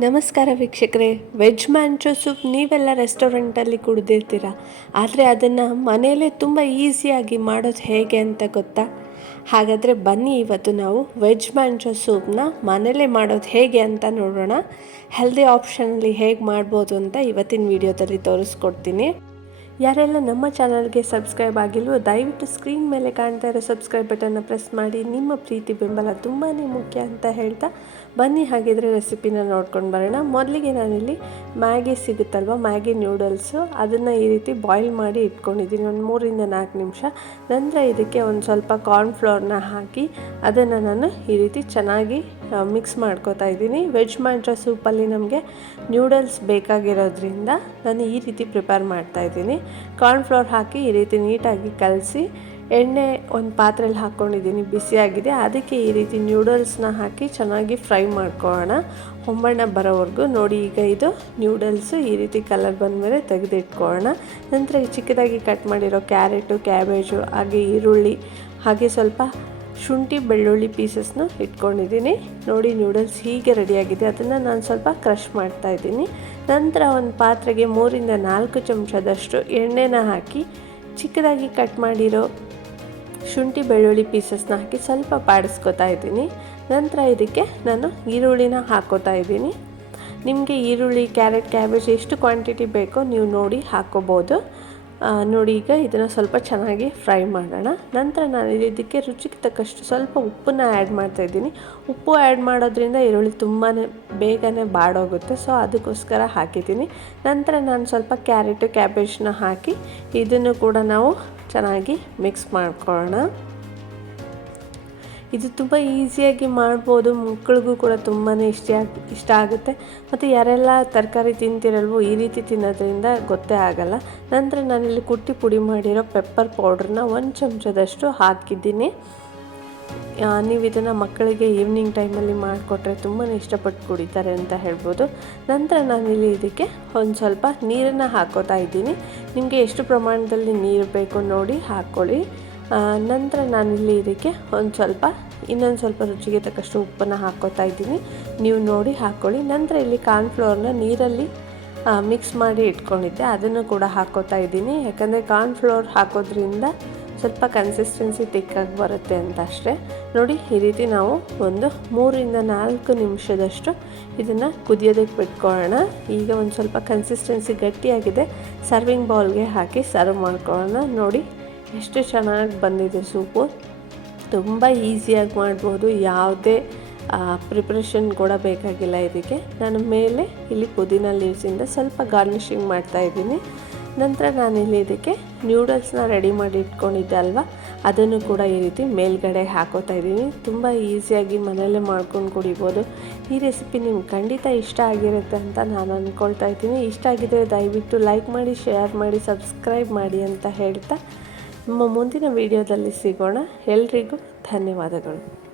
ನಮಸ್ಕಾರ ವೀಕ್ಷಕರೇ, veg ಮ್ಯಾಂಚೋ soup ನೀವೆಲ್ಲ ರೆಸ್ಟೋರೆಂಟಲ್ಲಿ ಕುಡಿದಿರ್ತೀರ? ಆದರೆ ಅದನ್ನು ಮನೆಯಲ್ಲೇ ತುಂಬ ಈಸಿಯಾಗಿ ಮಾಡೋದು ಹೇಗೆ ಅಂತ ಗೊತ್ತಾ? ಹಾಗಾದರೆ ಬನ್ನಿ ಇವತ್ತು ನಾವು ವೆಜ್ ಮ್ಯಾಂಚೋ ಸೂಪ್ನ ಮನೆಯಲ್ಲೇ ಮಾಡೋದು ಹೇಗೆ ಅಂತ ನೋಡೋಣ. ಹೆಲ್ದಿ ಆಪ್ಷನಲ್ಲಿ ಹೇಗೆ ಮಾಡ್ಬೋದು ಅಂತ ಇವತ್ತಿನ ವಿಡಿಯೋದಲ್ಲಿ ತೋರಿಸ್ಕೊಡ್ತೀನಿ. ಯಾರೆಲ್ಲ ನಮ್ಮ ಚಾನಲ್ಗೆ ಸಬ್ಸ್ಕ್ರೈಬ್ ಆಗಿಲ್ವೋ, ದಯವಿಟ್ಟು ಸ್ಕ್ರೀನ್ ಮೇಲೆ ಕಾಣ್ತಾ ಇರೋ ಸಬ್ಸ್ಕ್ರೈಬ್ ಬಟನ್ನ ಪ್ರೆಸ್ ಮಾಡಿ. ನಿಮ್ಮ ಪ್ರೀತಿ ಬೆಂಬಲ ತುಂಬಾ ಮುಖ್ಯ ಅಂತ ಹೇಳ್ತಾ ಬನ್ನಿ, ಹಾಗಿದ್ರೆ ರೆಸಿಪಿನ ನೋಡ್ಕೊಂಡು ಬರೋಣ. ಮೊದಲಿಗೆ ನಾನಿಲ್ಲಿ ಮ್ಯಾಗಿ ಸಿಗುತ್ತಲ್ವ, ಮ್ಯಾಗಿ ನ್ಯೂಡಲ್ಸು ಅದನ್ನು ಈ ರೀತಿ ಬಾಯ್ಲ್ ಮಾಡಿ ಇಟ್ಕೊಂಡಿದ್ದೀನಿ, ಒಂದು ಮೂರಿಂದ ನಾಲ್ಕು ನಿಮಿಷ. ನಂತರ ಇದಕ್ಕೆ ಒಂದು ಸ್ವಲ್ಪ ಕಾರ್ನ್ಫ್ಲೋರ್ನ ಹಾಕಿ, ಅದನ್ನು ನಾನು ಈ ರೀತಿ ಚೆನ್ನಾಗಿ ಮಿಕ್ಸ್ ಮಾಡ್ಕೋತಾ ಇದ್ದೀನಿ. ವೆಜ್ ಮಾಂಟ್ರ ಸೂಪಲ್ಲಿ ನಮಗೆ ನ್ಯೂಡಲ್ಸ್ ಬೇಕಾಗಿರೋದ್ರಿಂದ ನಾನು ಈ ರೀತಿ ಪ್ರಿಪೇರ್ ಮಾಡ್ತಾ ಇದ್ದೀನಿ. ಕಾರ್ನ್ಫ್ಲೋರ್ ಹಾಕಿ ಈ ರೀತಿ ನೀಟಾಗಿ ಕಲಸಿ ಎಣ್ಣೆ ಒಂದು ಪಾತ್ರೆಯಲ್ಲಿ ಹಾಕ್ಕೊಂಡಿದ್ದೀನಿ ಬಿಸಿಯಾಗಿದೆ ಅದಕ್ಕೆ ಈ ರೀತಿ ನ್ಯೂಡಲ್ಸ್ನ ಹಾಕಿ ಚೆನ್ನಾಗಿ ಫ್ರೈ ಮಾಡ್ಕೊಳ್ಳೋಣ ಹೊಂಬಣ್ಣ ಬರೋವರೆಗೂ ನೋಡಿ ಈಗ ಇದು ನ್ಯೂಡಲ್ಸು ಈ ರೀತಿ ಕಲರ್ ಬಂದಮೇಲೆ ತೆಗೆದಿಟ್ಕೊಳ್ಳೋಣ ನಂತರ ಚಿಕ್ಕದಾಗಿ ಕಟ್ ಮಾಡಿರೋ ಕ್ಯಾರೆಟು ಕ್ಯಾಬೇಜು ಹಾಗೆ ಈರುಳ್ಳಿ ಹಾಗೆ ಸ್ವಲ್ಪ ಶುಂಠಿ ಬೆಳ್ಳುಳ್ಳಿ ಪೀಸಸ್ನ ಇಟ್ಕೊಂಡಿದ್ದೀನಿ. ನೋಡಿ ನೂಡಲ್ಸ್ ಹೀಗೆ ರೆಡಿಯಾಗಿದೆ. ಅದನ್ನು ನಾನು ಸ್ವಲ್ಪ ಕ್ರಷ್ ಮಾಡ್ತಾ ಇದ್ದೀನಿ. ನಂತರ ಒಂದು ಪಾತ್ರೆಗೆ ಮೂರಿಂದ ನಾಲ್ಕು ಚಮಚದಷ್ಟು ಎಣ್ಣೆನ ಹಾಕಿ ಚಿಕ್ಕದಾಗಿ ಕಟ್ ಮಾಡಿರೋ ಶುಂಠಿ ಬೆಳ್ಳುಳ್ಳಿ ಪೀಸಸ್ನ ಹಾಕಿ ಸ್ವಲ್ಪ ಬಾಡಿಸ್ಕೊತಾ ಇದ್ದೀನಿ. ನಂತರ ಇದಕ್ಕೆ ನಾನು ಈರುಳ್ಳಿನ ಹಾಕೋತಾ ಇದ್ದೀನಿ. ನಿಮಗೆ ಈರುಳ್ಳಿ, ಕ್ಯಾರೆಟ್, ಕ್ಯಾಬೇಜ್ ಎಷ್ಟು ಕ್ವಾಂಟಿಟಿ ಬೇಕೋ ನೀವು ನೋಡಿ ಹಾಕೋಬೋದು. ನೋಡಿ ಈಗ ಇದನ್ನು ಸ್ವಲ್ಪ ಚೆನ್ನಾಗಿ ಫ್ರೈ ಮಾಡೋಣ. ನಂತರ ನಾನು ಇದಕ್ಕೆ ರುಚಿಗೆ ತಕ್ಕಷ್ಟು ಸ್ವಲ್ಪ ಉಪ್ಪನ್ನ ಆ್ಯಡ್ ಮಾಡ್ತಾಯಿದ್ದೀನಿ ಉಪ್ಪು ಆ್ಯಡ್ ಮಾಡೋದ್ರಿಂದ ಈರುಳ್ಳಿ ತುಂಬಾ ಬೇಗನೆ ಬಾಡೋಗುತ್ತೆ ಸೊ ಅದಕ್ಕೋಸ್ಕರ ಹಾಕಿದ್ದೀನಿ. ನಂತರ ನಾನು ಸ್ವಲ್ಪ ಕ್ಯಾರೆಟು, ಕ್ಯಾಬೇಜ್ನ ಹಾಕಿ ಇದನ್ನು ಕೂಡ ನಾವು ಚೆನ್ನಾಗಿ ಮಿಕ್ಸ್ ಮಾಡ್ಕೊಳ್ಳೋಣ. ಇದು ತುಂಬ ಈಸಿಯಾಗಿ ಮಾಡ್ಬೋದು. ಮಕ್ಕಳಿಗೂ ಕೂಡ ತುಂಬಾ ಇಷ್ಟ ಇಷ್ಟ ಆಗುತ್ತೆ. ಮತ್ತು ಯಾರೆಲ್ಲ ತರಕಾರಿ ತಿಂತಿರಲ್ವೋ ಈ ರೀತಿ ತಿನ್ನೋದ್ರಿಂದ ಗೊತ್ತೇ ಆಗಲ್ಲ. ನಂತರ ನಾನಿಲ್ಲಿ ಕುಟ್ಟಿ ಪುಡಿ ಮಾಡಿರೋ ಪೆಪ್ಪರ್ ಪೌಡ್ರನ್ನ ಒಂದು ಚಮಚದಷ್ಟು ಹಾಕಿದ್ದೀನಿ. ನೀವು ಇದನ್ನು ಮಕ್ಕಳಿಗೆ ಈವ್ನಿಂಗ್ ಟೈಮಲ್ಲಿ ಮಾಡಿಕೊಟ್ರೆ ತುಂಬಾ ಇಷ್ಟಪಟ್ಟು ಕುಡಿತಾರೆ ಅಂತ ಹೇಳ್ಬೋದು. ನಂತರ ನಾನಿಲ್ಲಿ ಇದಕ್ಕೆ ಒಂದು ಸ್ವಲ್ಪ ನೀರನ್ನು ಹಾಕೋತಾ ಇದ್ದೀನಿ. ನಿಮಗೆ ಎಷ್ಟು ಪ್ರಮಾಣದಲ್ಲಿ ನೀರು ಬೇಕು ನೋಡಿ ಹಾಕ್ಕೊಳ್ಳಿ ನಂತರ ನಾನಿಲ್ಲಿ ಇದಕ್ಕೆ ಒಂದು ಸ್ವಲ್ಪ, ಇನ್ನೊಂದು ಸ್ವಲ್ಪ ರುಚಿಗೆ ತಕ್ಕಷ್ಟು ಉಪ್ಪನ್ನು ಹಾಕ್ಕೋತಾ ಇದ್ದೀನಿ. ನೀವು ನೋಡಿ ಹಾಕ್ಕೊಳ್ಳಿ ನಂತರ ಇಲ್ಲಿ ಕಾರ್ನ್ ಫ್ಲೋರ್ನ ನೀರಲ್ಲಿ ಮಿಕ್ಸ್ ಮಾಡಿ ಇಟ್ಕೊಂಡಿದ್ದೆ. ಅದನ್ನು ಕೂಡ ಹಾಕ್ಕೋತಾ ಇದ್ದೀನಿ. ಯಾಕಂದರೆ ಕಾರ್ನ್ಫ್ಲೋರ್ ಹಾಕೋದ್ರಿಂದ ಸ್ವಲ್ಪ ಕನ್ಸಿಸ್ಟೆನ್ಸಿ ತಿಕ್ಕಾಗಿ ಬರುತ್ತೆ ಅಂತ ಅಷ್ಟೇ. ನೋಡಿ, ಈ ರೀತಿ ನಾವು ಒಂದು ಮೂರಿಂದ ನಾಲ್ಕು ನಿಮಿಷದಷ್ಟು ಇದನ್ನು ಕುದಿಯೋದಕ್ಕೆ ಬಿಟ್ಕೊಳ್ಳೋಣ. ಈಗ ಒಂದು ಸ್ವಲ್ಪ ಕನ್ಸಿಸ್ಟೆನ್ಸಿ ಗಟ್ಟಿಯಾಗಿದೆ. ಸರ್ವಿಂಗ್ ಬೌಲ್ಗೆ ಹಾಕಿ ಸರ್ವ್ ಮಾಡ್ಕೊಳ್ಳೋಣ. ನೋಡಿ ಎಷ್ಟು ಚೆನ್ನಾಗಿ ಬಂದಿದೆ ಸೂಪು. ತುಂಬ ಈಸಿಯಾಗಿ ಮಾಡ್ಬೋದು. ಯಾವುದೇ ಪ್ರಿಪ್ರೇಷನ್ ಕೂಡ ಬೇಕಾಗಿಲ್ಲ ಇದಕ್ಕೆ. ನಾನು ಮೇಲೆ ಇಲ್ಲಿ ಪುದೀನ ಲೀವ್ಸಿಂದ ಸ್ವಲ್ಪ ಗಾರ್ನಿಷಿಂಗ್ ಮಾಡ್ತಾಯಿದ್ದೀನಿ ನಂತರ ನಾನಿಲ್ಲಿ ಇದಕ್ಕೆ ನ್ಯೂಡಲ್ಸ್ನ ರೆಡಿ ಮಾಡಿ ಇಟ್ಕೊಂಡಿದ್ದೆ ಅಲ್ವಾ? ಅದನ್ನು ಕೂಡ ಈ ರೀತಿ ಮೇಲ್ಗಡೆ ಹಾಕೋತಾ ಇದ್ದೀನಿ. ತುಂಬ ಈಸಿಯಾಗಿ ಮನೆಯಲ್ಲೇ ಮಾಡ್ಕೊಂಡು ಕುಡಿಬೋದು. ಈ ರೆಸಿಪಿ ನಿಮ್ಗೆ ಖಂಡಿತ ಇಷ್ಟ ಆಗಿರುತ್ತೆ ಅಂತ ನಾನು ಅಂದ್ಕೊಳ್ತಾ ಇದ್ದೀನಿ. ಇಷ್ಟ ಆಗಿದ್ದರೆ ದಯವಿಟ್ಟು ಲೈಕ್ ಮಾಡಿ ಶೇರ್ ಮಾಡಿ ಸಬ್ಸ್ಕ್ರೈಬ್ ಮಾಡಿ ಅಂತ ಹೇಳ್ತಾ ಮುಂದಿನ ವಿಡಿಯೋದಲ್ಲಿ ಸಿಗೋಣ. ಎಲ್ರಿಗೂ ಧನ್ಯವಾದಗಳು.